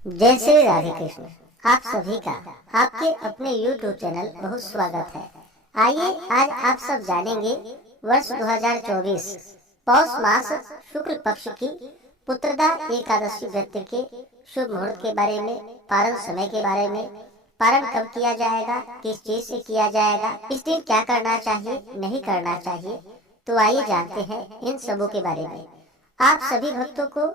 जय श्री राधे कृष्ण। आप सभी का आपके अपने YouTube चैनल बहुत स्वागत है। आइए आज आप सब जानेंगे वर्ष 2024 पौष मास शुक्ल पक्ष की पुत्रदा एकादशी व्रत के शुभ मुहूर्त के बारे में, पारण समय के बारे में, पारण कब किया जाएगा, किस चीज से किया जाएगा, इस दिन क्या करना चाहिए, नहीं करना चाहिए। तो आइए जानते हैं इन सबों के बारे में। आप सभी भक्तों को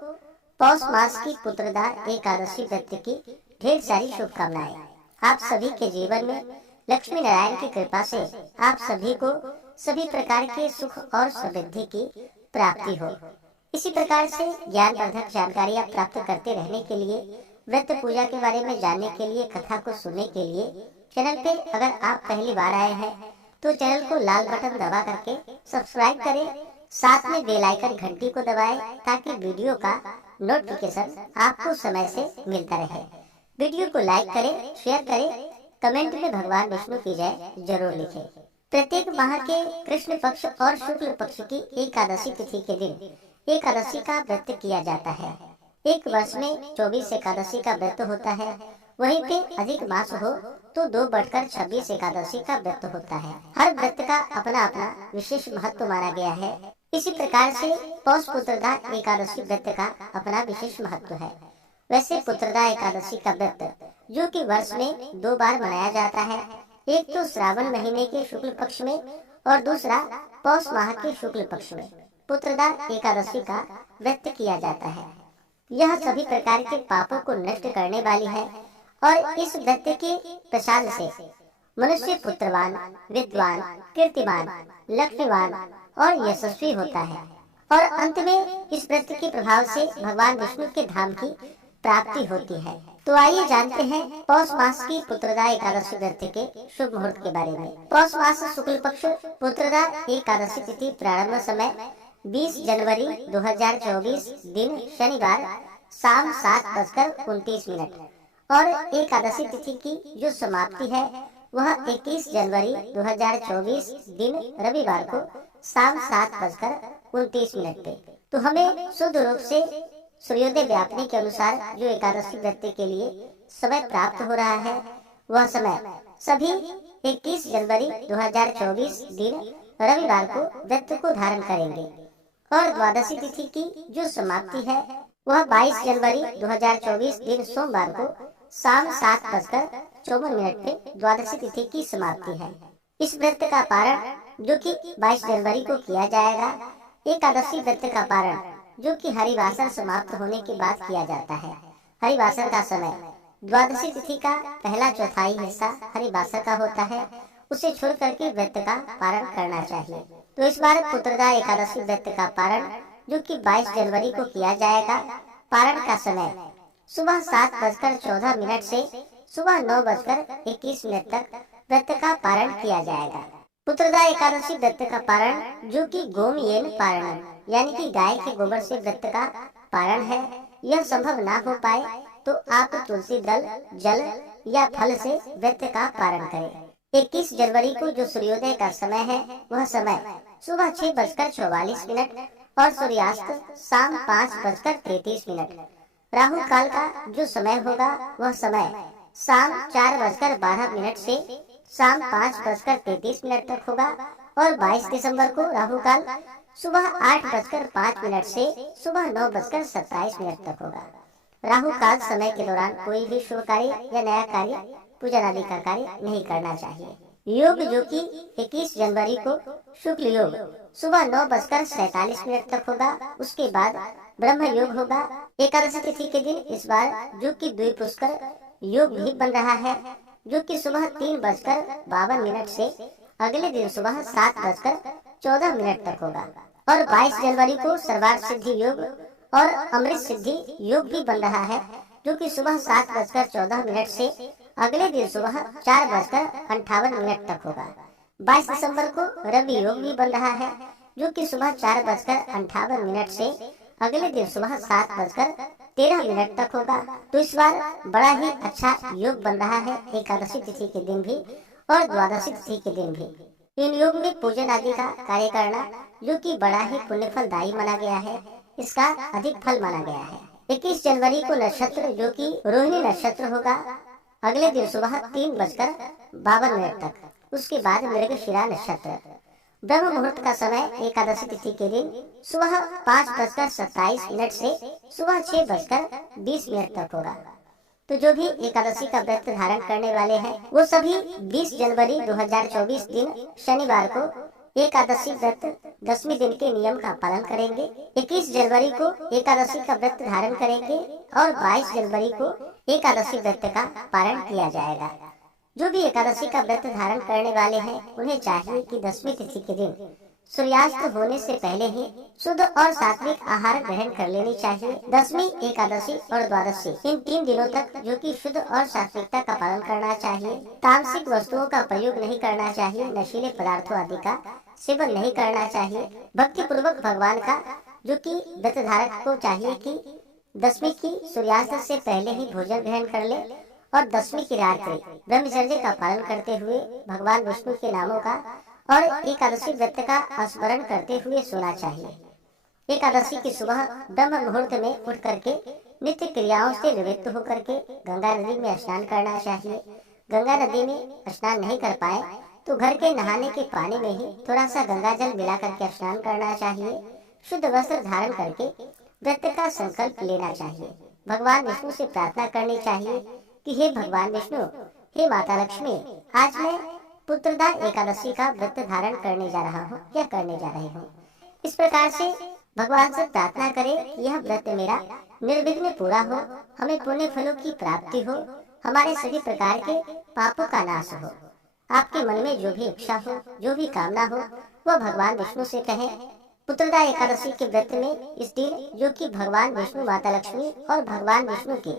पौष मास की पुत्रदा एकादशी व्रत की ढेर सारी शुभकामनाएं। आप सभी के जीवन में लक्ष्मी नारायण की कृपा से आप सभी को सभी प्रकार के सुख और समृद्धि की प्राप्ति हो। इसी प्रकार से ज्ञानवर्धक जानकारियां प्राप्त करते रहने के लिए, व्रत पूजा के बारे में जानने के लिए, कथा को सुनने के लिए चैनल पे अगर आप पहली बार आए हैं तो चैनल को लाल बटन दबा करके सब्सक्राइब करें, साथ में बेल आइकन घंटी को दबाएं ताकि वीडियो का नोटिफिकेशन आपको समय से मिलता रहे। वीडियो को लाइक करें, शेयर करें, कमेंट में भगवान विष्णु की जय जरूर लिखें। प्रत्येक माह के कृष्ण पक्ष और शुक्ल पक्ष की एकादशी तिथि के दिन एकादशी का व्रत किया जाता है। एक वर्ष में 24 एकादशी का व्रत होता है, वहीं पे अधिक मास हो तो 2 बढ़कर 26 एकादशी का व्रत होता है। हर व्रत का अपना अपना विशेष महत्व माना गया है। इसी प्रकार से पौष पुत्रदा एकादशी व्रत का अपना विशेष महत्व है। वैसे पुत्रदा एकादशी का व्रत जो कि वर्ष में 2 बार मनाया जाता है, एक तो श्रावण महीने के शुक्ल पक्ष में और दूसरा पौष माह के शुक्ल पक्ष में पुत्रदा एकादशी का व्रत किया जाता है। यह सभी प्रकार के पापों को नष्ट करने वाली है और इस व्रत के प्रसाद से मनुष्य पुत्रवान, विद्वान, कीर्तिमान, लक्ष्मीवान और यशस्वी होता है और अंत में इस व्रत के प्रभाव से भगवान विष्णु के धाम की प्राप्ति होती है। तो आइए जानते हैं पौष मास की पुत्रदा एकादशी व्रत के शुभ मुहूर्त के बारे में। पौष मास शुक्ल पक्ष पुत्रदा एकादशी तिथि प्रारंभ समय 20 जनवरी 2024 दिन शनिवार शाम 7:29 और एकादशी तिथि की जो समाप्ति है वह 21 जनवरी 2024 दिन रविवार को शाम 7:29 पे। तो हमें शुद्ध रूप से सूर्योदय व्यापनी के अनुसार जो एकादशी व्रत के लिए समय प्राप्त हो रहा है वह समय सभी 21 जनवरी 2024 दिन रविवार को व्रत को धारण करेंगे और द्वादशी तिथि की जो समाप्ति है वह 22 जनवरी 2024 दिन सोमवार को शाम 7:54 पे द्वादशी तिथि की समाप्ति है। इस व्रत का पारण जो कि 22 जनवरी को किया जाएगा, एकादशी व्रत का पारण जो कि हरिवासर समाप्त होने के बाद किया जाता है। हरिवासर का समय द्वादशी तिथि का पहला चौथाई हिस्सा हरिवासर का होता है, उसे छोड़ करके व्रत का पारण करना चाहिए। तो इस बार पुत्रदा एकादशी व्रत का पारण जो कि 22 जनवरी को किया जाएगा, पारण का समय सुबह 7:14 से सुबह 9:21 तक व्रत का पारण किया जाएगा। पुत्रदा एकादशी व्रत का पारण जो कि गोमयेन पारण यानी कि गाय के गोबर से व्रत का पारण है, यह संभव ना हो पाए तो आप तुलसी दल, जल या फल से व्रत का पारण करें। 21 जनवरी को जो सूर्योदय का समय है वह समय सुबह 6:44 और सूर्यास्त शाम 5:33। राहु काल का जो समय होगा वह समय शाम 4:12 से शाम 5:33 तक होगा और 22 दिसंबर को राहु काल सुबह 8:05 से सुबह 9:27 तक होगा। राहु काल समय के दौरान कोई भी शुभ कार्य या नया कार्य, पूजन आदि का कार्य नहीं करना चाहिए। योग जो कि 21 जनवरी को शुक्ल योग सुबह 9:47 तक होगा, उसके बाद ब्रह्म योग होगा। एकादशी तिथि के दिन इस बार जो कि द्विपुष्कर योग भी बन रहा है जो कि सुबह 3:52 से अगले दिन सुबह 7:14 तक होगा और 22 जनवरी को सर्वार्थ सिद्धि योग और अमृत सिद्धि योग भी बन रहा है जो कि सुबह 7:14 से अगले दिन सुबह 4:58 तक होगा। 22 दिसंबर को रवि योग भी बन रहा है जो कि सुबह 4:58 से अगले दिन सुबह 7:13 तक होगा। तो इस बार बड़ा ही अच्छा योग बन रहा है एकादशी तिथि के दिन भी और द्वादशी तिथि के दिन भी। इन योग में पूजन आदि का कार्य करना जो कि बड़ा ही पुण्य फलदायी माना गया है, इसका अधिक फल माना गया है। 21 जनवरी को नक्षत्र जो कि रोहिणी नक्षत्र होगा, अगले दिन सुबह 3:52 तक। उसके बाद मृगशिरा नक्षत्र। ब्रह्म मुहूर्त का समय एकादशी तिथि के दिन सुबह 5:27 से सुबह 6:20 तक होगा। तो जो भी एकादशी का व्रत धारण करने वाले हैं वो सभी 20 जनवरी 2024 दिन शनिवार को एकादशी व्रत 10वें दिन के नियम का पालन करेंगे। 21 जनवरी को एकादशी का व्रत धारण करेंगे और 22 जनवरी को एकादशी व्रत का पारण किया जाएगा। जो भी एकादशी का व्रत धारण करने वाले हैं उन्हें चाहिए कि 10वीं तिथि के दिन सूर्यास्त होने से पहले ही शुद्ध और सात्विक आहार ग्रहण कर लेनी चाहिए। 10वीं एकादशी और द्वादशी इन 3 दिनों तक जो कि शुद्ध और सात्विकता का पालन करना चाहिए। तामसिक वस्तुओं का प्रयोग नहीं करना चाहिए। नशीले पदार्थों आदि का सेवन नहीं करना चाहिए। भक्ति पूर्वक भगवान का जो कि व्रत धारक को चाहिए कि 10वीं की सूर्यास्त से पहले ही भोजन ग्रहण कर ले और 10वीं की रात्रि ब्रह्मचर्य का पालन करते हुए भगवान विष्णु के नामों का और एकादशी व्रत का स्मरण करते हुए सोना चाहिए। एकादशी की सुबह ब्रह्म मुहूर्त में उठ करके नित्य क्रियाओं से निवृत्त होकर के गंगा नदी में स्नान करना चाहिए। गंगा नदी में स्नान नहीं कर पाए तो घर के नहाने के पानी में ही थोड़ा सा गंगा जल मिला करके स्नान करना चाहिए। शुद्ध वस्त्र धारण करके व्रत का संकल्प लेना चाहिए। भगवान विष्णु से प्रार्थना करनी चाहिए कि हे भगवान विष्णु, हे माता लक्ष्मी, आज मैं पुत्रदा एकादशी का व्रत धारण करने जा रहा हूँ या करने जा रही हूँ। इस प्रकार से भगवान से प्रार्थना करें कि यह व्रत मेरा निर्विघ्न पूरा हो, हमें पुण्य फलों की प्राप्ति हो, हमारे सभी प्रकार के पापों का नाश हो। आपके मन में जो भी इच्छा हो, जो भी कामना हो, वह भगवान विष्णु से कहें। पुत्रदा एकादशी के व्रत में इस दिन जो कि भगवान विष्णु, माता लक्ष्मी और भगवान विष्णु के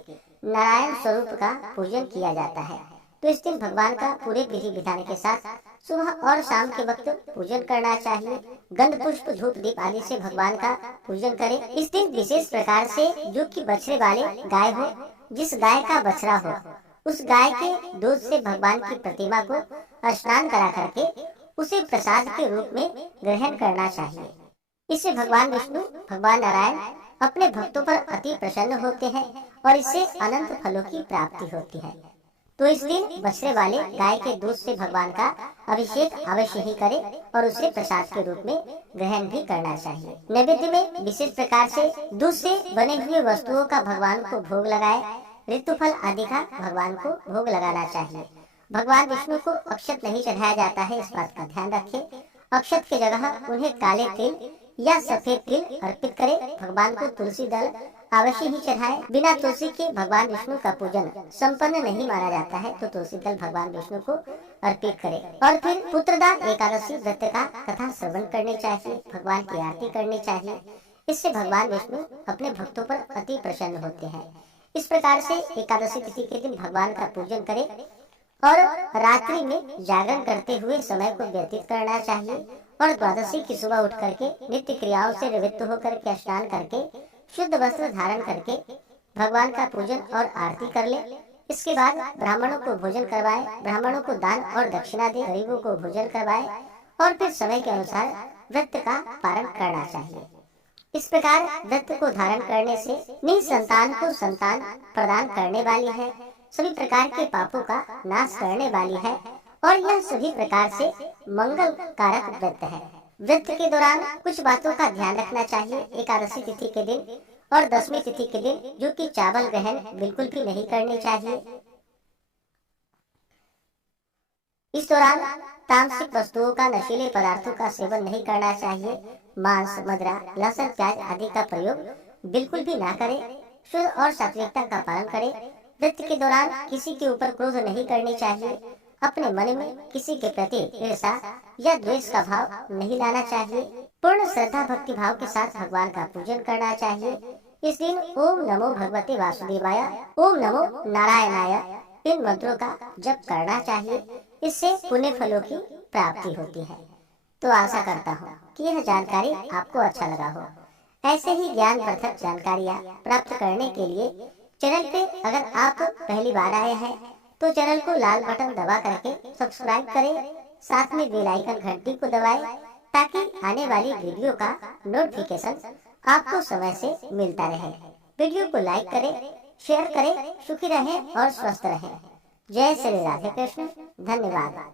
नारायण स्वरूप का पूजन किया जाता है। तो इस दिन भगवान का पूरे विधि विधान के साथ सुबह और शाम के वक्त पूजन करना चाहिए। गंध पुष्प धूप दीप आदि से भगवान का पूजन करें। इस दिन विशेष प्रकार से जो कि बछड़े वाले गाय हो, जिस गाय का बछड़ा हो, उस गाय के दूध से भगवान की प्रतिमा को स्नान करा करके उसे प्रसाद के रूप में ग्रहण करना चाहिए। इससे भगवान विष्णु, भगवान नारायण अपने भक्तों पर अति प्रसन्न होते हैं और इससे अनंत फलों की प्राप्ति होती है। तो इस दिन बछड़े वाले गाय के दूध से भगवान का अभिषेक अवश्य ही करें और उसे प्रसाद के रूप में ग्रहण भी करना चाहिए। नैवेद्य में विशेष प्रकार से दूध से बने हुए वस्तुओं का भगवान को भोग लगाए। ऋतुफल आदि का भगवान को भोग लगाना चाहिए। भगवान विष्णु को अक्षत नहीं चढ़ाया जाता है, इस बात का ध्यान रखें। अक्षत की जगह उन्हें काले तिल या सफेद तिल अर्पित करें। भगवान को तुलसी दल अवश्य ही चढ़ाए। बिना तुलसी के भगवान विष्णु का पूजन संपन्न नहीं माना जाता है, तो तुलसी दल भगवान विष्णु को अर्पित करें। और फिर पुत्रदा एकादशी व्रत का कथा श्रवण करनी चाहिए, भगवान की आरती करनी चाहिए। इससे भगवान विष्णु अपने भक्तों पर अति प्रसन्न होते हैं। इस प्रकार से एकादशी तिथि के दिन भगवान का पूजन करें और रात्रि में जागरण करते हुए समय को व्यतीत करना चाहिए। और द्वादशी की सुबह उठ करके नित्य क्रियाओं से निवृत्त होकर के स्नान करके शुद्ध वस्त्र धारण करके भगवान का पूजन और आरती कर ले। इसके बाद ब्राह्मणों को भोजन करवाए, ब्राह्मणों को दान और दक्षिणा दे, गरीबों को भोजन करवाए और फिर समय के अनुसार व्रत का पारण करना चाहिए। इस प्रकार व्रत को धारण करने से निसंतान को संतान प्रदान करने वाली है, सभी प्रकार के पापों का नाश करने वाली है और यह सभी प्रकार से मंगल कारक व्रत है। व्रत के दौरान कुछ बातों का ध्यान रखना चाहिए। एकादशी तिथि के दिन और 10वीं तिथि के दिन जो कि चावल ग्रहण बिल्कुल भी नहीं करनी चाहिए। इस दौरान तामसिक वस्तुओं का, नशीले पदार्थों का सेवन नहीं करना चाहिए। मांस, मदिरा, लहसुन, प्याज आदि का प्रयोग बिल्कुल भी ना करें। शुद्ध और सात्विकता का पालन करें। व्रत के दौरान किसी के ऊपर क्रोध नहीं करनी चाहिए। अपने मन में किसी के प्रति ईर्ष्या या द्वेष का भाव नहीं लाना चाहिए। पूर्ण श्रद्धा भक्ति भाव के साथ भगवान का पूजन करना चाहिए। इस दिन ओम नमो भगवते वासुदेवाय, ओम नमो नारायणाय इन मंत्रों का जप करना चाहिए। इससे पुण्य फलों की प्राप्ति होती है। तो आशा करता हूँ कि यह जानकारी आपको अच्छा लगा हो। ऐसे ही ज्ञानवर्धक जानकारियाँ प्राप्त करने के लिए चैनल पे अगर आप पहली बार आए हैं तो चैनल को लाल बटन दबा करके सब्सक्राइब करें, साथ में बेल आइकन घंटी को दबाएं ताकि आने वाली वीडियो का नोटिफिकेशन आपको समय से मिलता रहे। वीडियो को लाइक करें, शेयर करें। सुखी रहें और स्वस्थ रहें। जय श्री राधे कृष्ण। धन्यवाद।